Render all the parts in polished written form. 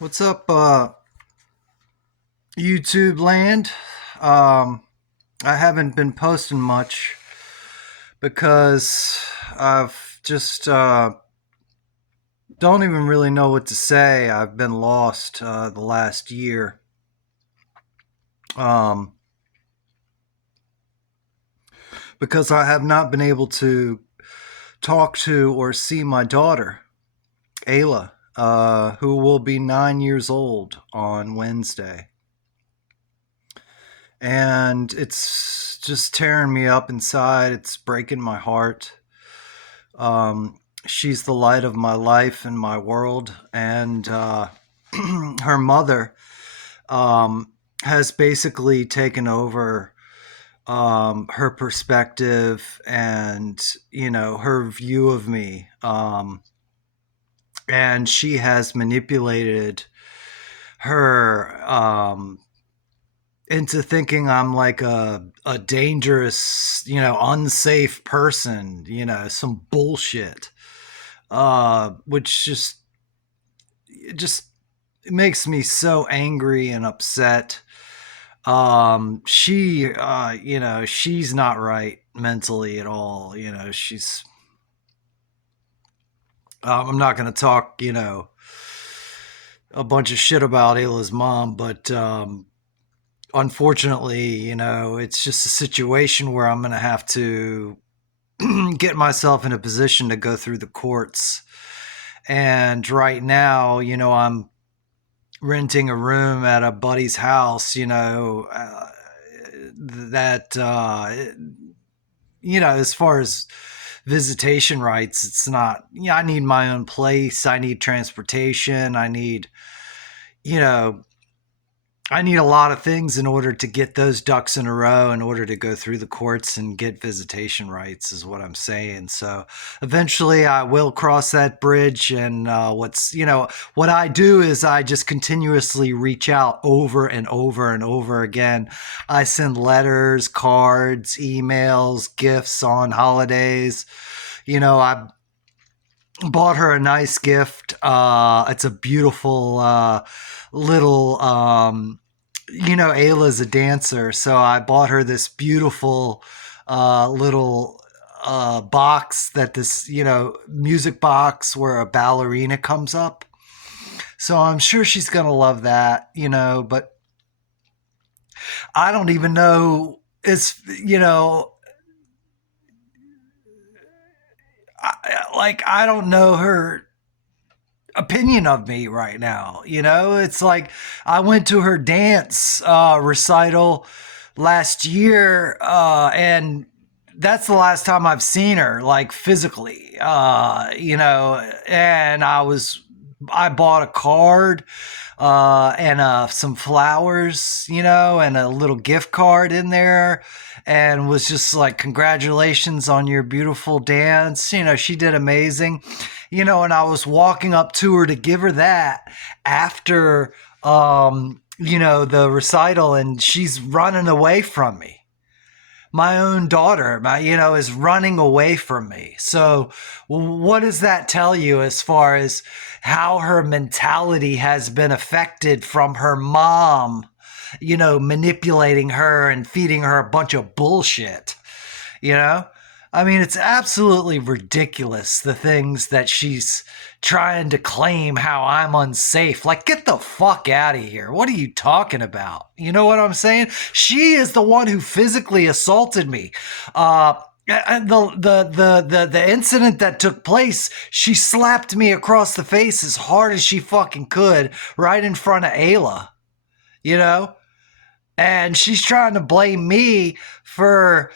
What's up, YouTube land? Um, I haven't been posting much because I've just don't even really know what to say. I've been lost the last year. Um, because I have not been able to talk to or see my daughter, Ayla, who will be 9 years old on Wednesday. And it's just tearing me up inside. It's breaking my heart. She's the light of my life and my world, and her mother has basically taken over her perspective and her view of me, and she has manipulated her into thinking I'm like a dangerous, unsafe person, some bullshit. Which just it makes me so angry and upset. She's not right mentally at all. I'm not going to talk, a bunch of shit about Ayla's mom, but unfortunately, it's just a situation where I'm going to have to get myself in a position to go through the courts. And right now, I'm renting a room at a buddy's house, that, as far as visitation rights, it's not, I need my own place. I need transportation. You know, I need a lot of things in order to get those ducks in a row in order to go through the courts and get visitation rights is what I'm saying. So eventually I will cross that bridge. And what I do is I just continuously reach out over and over and over again. I send letters, cards, emails, gifts on holidays. I bought her a nice gift. It's a beautiful little Ayla's a dancer, so I bought her this beautiful little box, that this music box where a ballerina comes up. So I'm sure she's gonna love that, but I don't even know. It's I don't know her opinion of me right now. It's like I went to her dance recital last year, and that's the last time I've seen her, like, physically. And I bought a card and some flowers, and a little gift card in there, and was just like, congratulations on your beautiful dance. She did amazing. And I was walking up to her to give her that after, the recital, and she's running away from me. My own daughter, is running away from me. So what does that tell you as far as how her mentality has been affected from her mom, manipulating her and feeding her a bunch of bullshit? you know I mean, it's absolutely ridiculous, the things that she's trying to claim how I'm unsafe. Like, get the fuck out of here. What are you talking about? You know what I'm saying? She is the one who physically assaulted me. And the incident that took place, she slapped me across the face as hard as she fucking could right in front of Ayla, you know? And she's trying to blame me for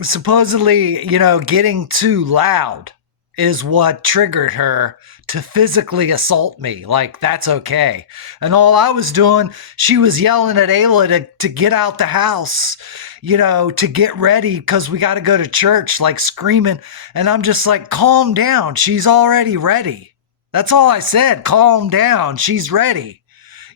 supposedly, getting too loud is what triggered her to physically assault me. Like, that's okay. And all I was doing, she was yelling at Ayla to get out the house, to get ready because we got to go to church, like, screaming. And I'm just like, calm down. She's already ready. That's all I said. Calm down. She's ready.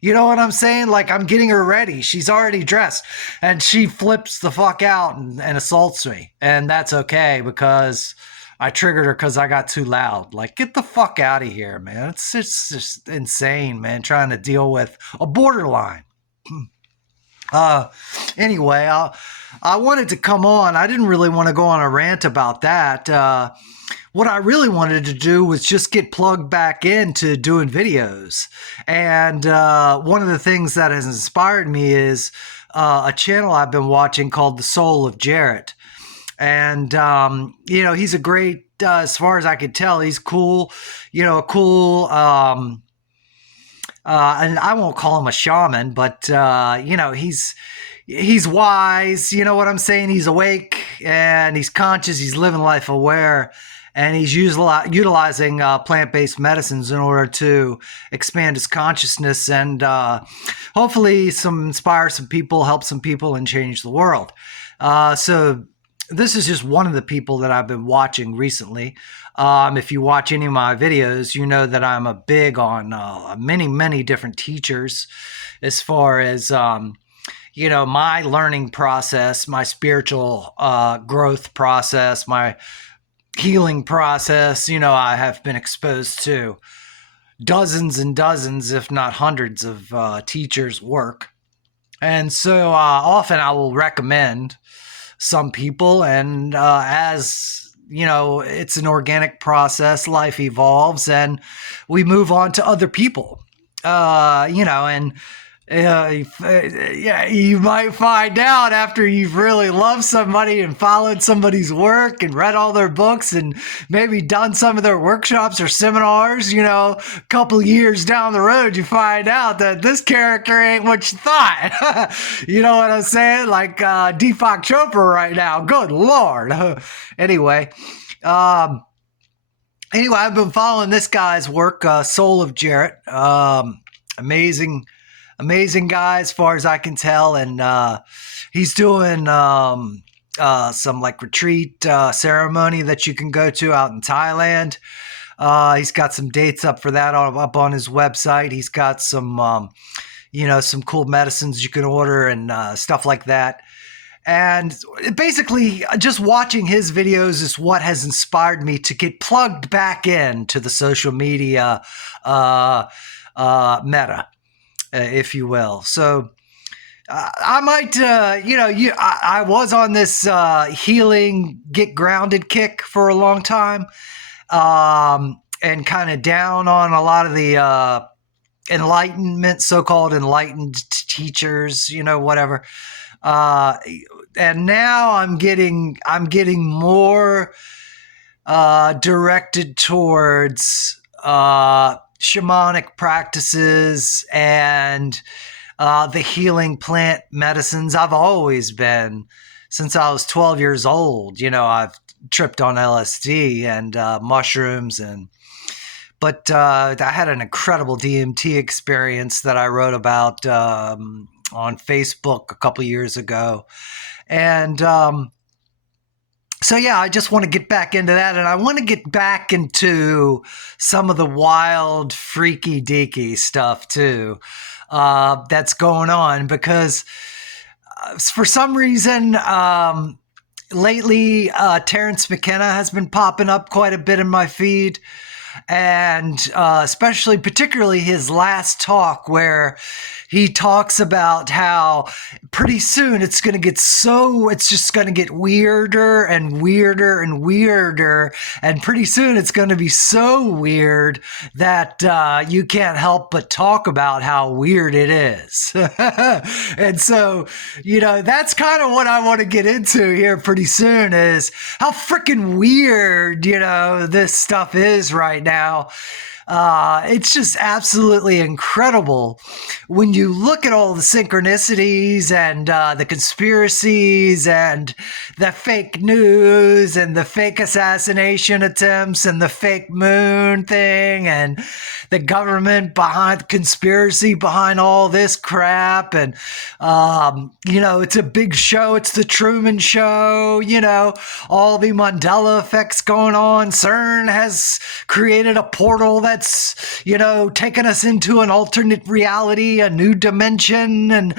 You know what I'm saying? Like, I'm getting her ready. She's already dressed. And she flips the fuck out and assaults me. And that's okay because I triggered her because I got too loud. Like, get the fuck out of here, man. It's just insane, man, trying to deal with a borderline. Uh, anyway, I wanted to come on. I didn't really want to go on a rant about that. What I really wanted to do was just get plugged back into doing videos. And one of the things that has inspired me is a channel I've been watching called The Soul of Jarrett. And, he's a great, as far as I could tell, he's cool, cool, and I won't call him a shaman, but, he's wise, you know what I'm saying? He's awake and he's conscious. He's living life aware, and he's utilizing plant-based medicines in order to expand his consciousness and hopefully inspire some people, help some people, and change the world. So this is just one of the people that I've been watching recently. If you watch any of my videos, you know that I'm a big on many different teachers as far as, my learning process, my spiritual growth process, my healing process. I have been exposed to dozens and dozens, if not hundreds of teachers' work. And so often I will recommend some people, and as it's an organic process. Life evolves and we move on to other people, and you might find out after you've really loved somebody and followed somebody's work and read all their books and maybe done some of their workshops or seminars, a couple years down the road, you find out that this character ain't what you thought. You know what I'm saying? Like Deepak Chopra right now. Good Lord. Anyway, I've been following this guy's work, Soul of Jarrett. Amazing guy as far as I can tell. And he's doing some like retreat ceremony that you can go to out in Thailand. He's got some dates up for that up on his website. He's got some, some cool medicines you can order and stuff like that. And basically, just watching his videos is what has inspired me to get plugged back into the social media meta, if you will. So I might, I was on this healing, get grounded kick for a long time, and kind of down on a lot of the enlightenment, so-called enlightened teachers, whatever. And now I'm getting more directed towards shamanic practices and the healing plant medicines. I've always been, since I was 12 years old, I've tripped on LSD and mushrooms, but I had an incredible DMT experience that I wrote about on Facebook a couple years ago. And so, yeah, I just want to get back into that. And I want to get back into some of the wild, freaky deaky stuff, too, that's going on. Because for some reason, lately, Terence McKenna has been popping up quite a bit in my feed. And particularly his last talk, where he talks about how pretty soon it's just going to get weirder and weirder and weirder. And pretty soon it's going to be so weird that you can't help but talk about how weird it is. And so, that's kind of what I want to get into here pretty soon, is how freaking weird, this stuff is right now. It's just absolutely incredible when you look at all the synchronicities and the conspiracies and the fake news and the fake assassination attempts and the fake moon thing and the government behind the conspiracy behind all this crap. And, it's a big show. It's the Truman Show, all the Mandela effects going on. CERN has created a portal that's, taken us into an alternate reality, a new dimension, and,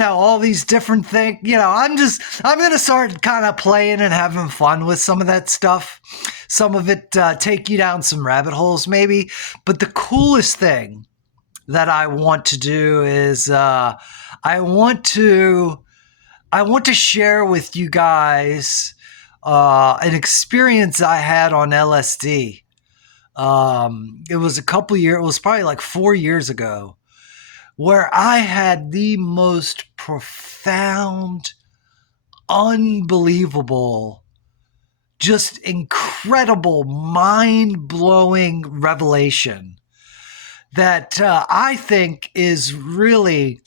all these different things. I'm going to start kind of playing and having fun with some of that stuff. some of it take you down some rabbit holes, maybe. But the coolest thing that I want to do is I want to share with you guys an experience I had on LSD. It was it was probably like 4 years ago, where I had the most profound, unbelievable, just incredible, mind blowing revelation that I think is really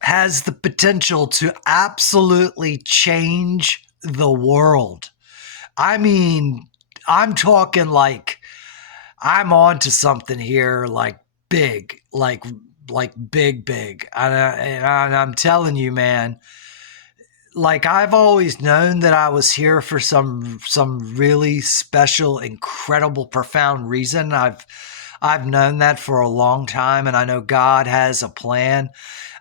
has the potential to absolutely change the world. I mean, I'm talking like I'm on to something here, like big, like big, big. And I'm telling you, man, like I've always known that I was here for some really special, incredible, profound reason. I've known that for a long time, and I know God has a plan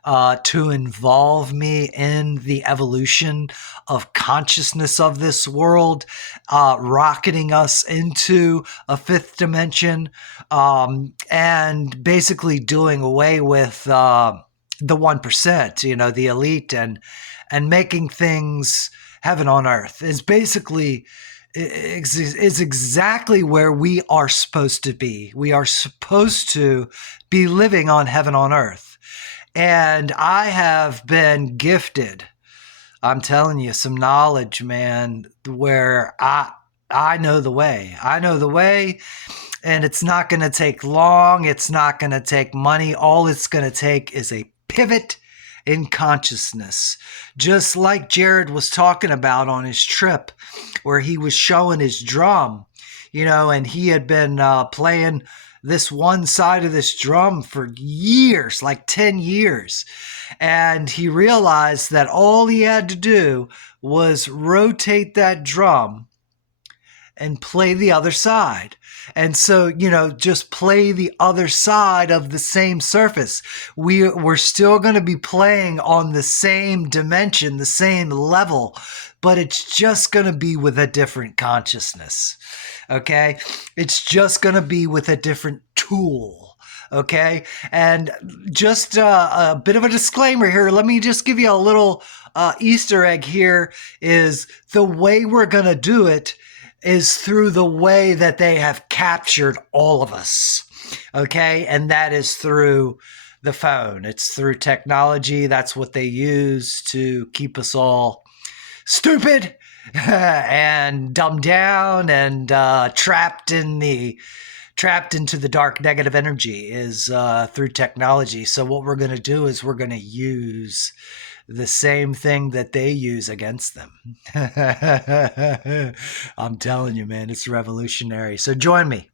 to involve me in the evolution of consciousness of this world, rocketing us into a fifth dimension, and basically doing away with the 1%, the elite, and making things heaven on earth is basically is exactly where we are supposed to be. We are supposed to be living on heaven on earth. And I have been gifted, I'm telling you, some knowledge, man, where I know the way. I know the way, and it's not going to take long. It's not going to take money. All it's going to take is a pivot in consciousness. Just like Jared was talking about on his trip, where he was showing his drum, and he had been playing this one side of this drum for years, like 10 years. And he realized that all he had to do was rotate that drum and play the other side. And so, just play the other side of the same surface. We're still going to be playing on the same dimension, the same level, but it's just going to be with a different consciousness. Okay? It's just going to be with a different tool. Okay? And just a bit of a disclaimer here. Let me just give you a little Easter egg here, is the way we're going to do it is through the way that they have captured all of us. Okay? And that is through the phone. It's through technology. That's what they use to keep us all stupid and dumbed down and trapped into the dark negative energy is through technology. So what we're going to do is we're going to use the same thing that they use against them. I'm telling you, man, it's revolutionary. So join me.